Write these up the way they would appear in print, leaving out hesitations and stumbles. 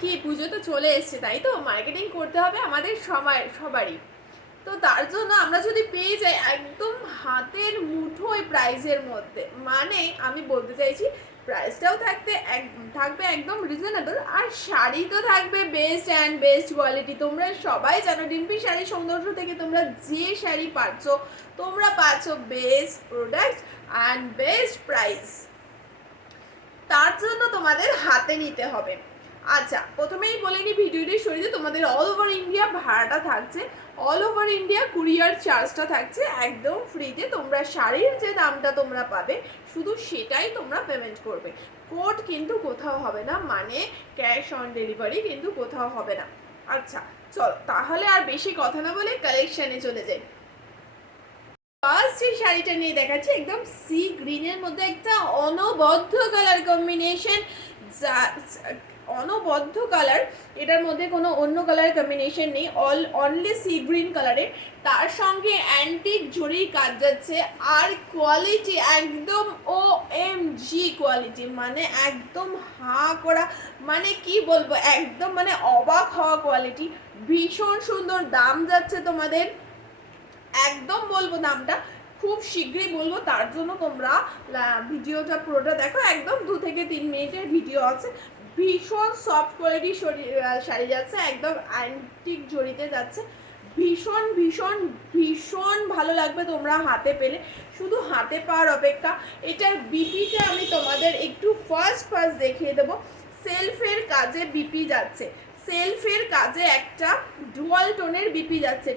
কি পুজো তো চলে এসছে, তাই তো মার্কেটিং করতে হবে আমাদের সবারই। তো তার জন্য আমরা যদি পেয়ে যাই একদম হাতের মুঠোয় প্রাইসের মধ্যে, মানে আমি বলতে চাইছি প্রাইসটাও থাকবে একদম রিজনেবল, আর শাড়ি তো থাকবে বেস্ট অ্যান্ড বেস্ট কোয়ালিটি। তোমরা সবাই জানো ডিম্পি শাড়ি সৌন্দর্য থেকে তোমরা যে শাড়ি পাচ্ছ, তোমরা পাচ্ছ best product and best price. তার জন্য তোমাদের হাতে নিতে হবে। আচ্ছা, প্রথমেই বলে নি ভিডিওটি সরিয়ে তোমাদের অল ওভার ইন্ডিয়া ভাড়াটা থাকছে, অল ওভার ইন্ডিয়া কুরিয়ার চার্জটা থাকছে একদম ফ্রিতে। তোমরা শাড়ির যে দামটা তোমরা পাবে শুধু সেটাই তোমরা পেমেন্ট করবে, কোড কিন্তু কোথাও হবে না, মানে ক্যাশ অন ডেলিভারি কিন্তু কোথাও হবে না। আচ্ছা চল তাহলে আর বেশি কথা না বলে কালেকশানে চলে যাই। ফার্স্ট যে শাড়িটা নিয়ে দেখাচ্ছি একদম সি গ্রিনের মধ্যে একটা অনবদ্য কালার কম্বিনেশন, অনবদ্য কালার, এটার মধ্যে কোনো অন্য কালার কম্বিনেশন নেই, অনলি সি গ্রিন কালারের। তার সঙ্গে অ্যান্টিক জরির কাজ যাচ্ছে, আর কোয়ালিটি একদম ও এম জি কোয়ালিটি, মানে একদম হাঁ করা, মানে কি বলবো একদম মানে অবাক হওয়া কোয়ালিটি। ভীষণ সুন্দর, দাম যাচ্ছে তোমাদের একদম বলবো দামটা খুব শীঘ্রই বলবো, তার জন্য তোমরা ভিডিওটা পুরোটা দেখো, একদম 2 থেকে 3 মিনিটের ভিডিও আছে। ভীষণ সফট কোয়ালিটি শাড়ি যাচ্ছে, একদম অ্যান্টিক জড়িতে যাচ্ছে, ভীষণ ভীষণ ভীষণ ভালো লাগবে তোমরা হাতে পেলে, শুধু হাতে পাওয়ার অপেক্ষা। এটার বিপিটা আমি তোমাদের একটু ফার্স্ট দেখিয়ে দেবো। সেলফের কাজে বিপি যাচ্ছে, সেলফের কাজে একটা ডুয়াল টোনের বিপি যাচ্ছে,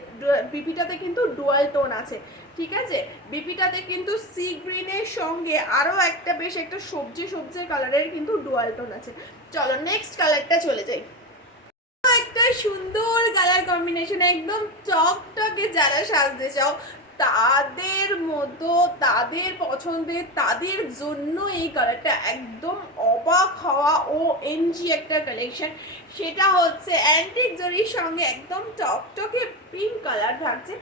বিপিটাতে কিন্তু ডুয়াল টোন আছে, ঠিক আছে। বিপিটাতে কিন্তু সি গ্রিনের সঙ্গে আরও একটা বেশ একটা সবজি কালারের কিন্তু ডুয়াল টোন আছে। চলো নেক্সট কালারটা চলে যাই। একটা সুন্দর কালার কম্বিনেশন, একদম চকটকে যারা সাজতে চাও তাদের মতো, তাদের পছন্দের, তাদের জন্য এই কালারটা একদম অবাক হওয়া ও এনজি একটা কালেকশন। সেটা হচ্ছে অ্যান্টিক জরির সঙ্গে একদম টকটকে পিঙ্ক কালার থাকছে,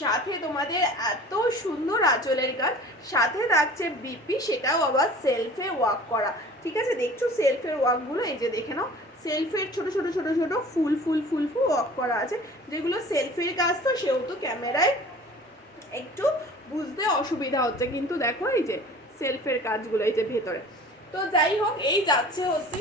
সাথে তোমাদের এত সুন্দর আঁচলের কাজ, সাথে থাকছে বিপি, সেটাও আবার সেলফে ওয়ার্ক করা, ঠিক আছে। দেখছো সেলফের ওয়ার্কগুলো, এই যে দেখে নাও, সেলফের ছোট ছোট ছোট ছোট ফুল ওয়ার্ক করা আছে, যেগুলো সেলফের কাজ, তো সেহেতু ক্যামেরায় একটু বুঝতে অসুবিধা হচ্ছে, কিন্তু দেখো এই যে সেলফের কাজগুলো এই যে ভেতরে। তো যাই হোক, এই যাচ্ছে হচ্ছে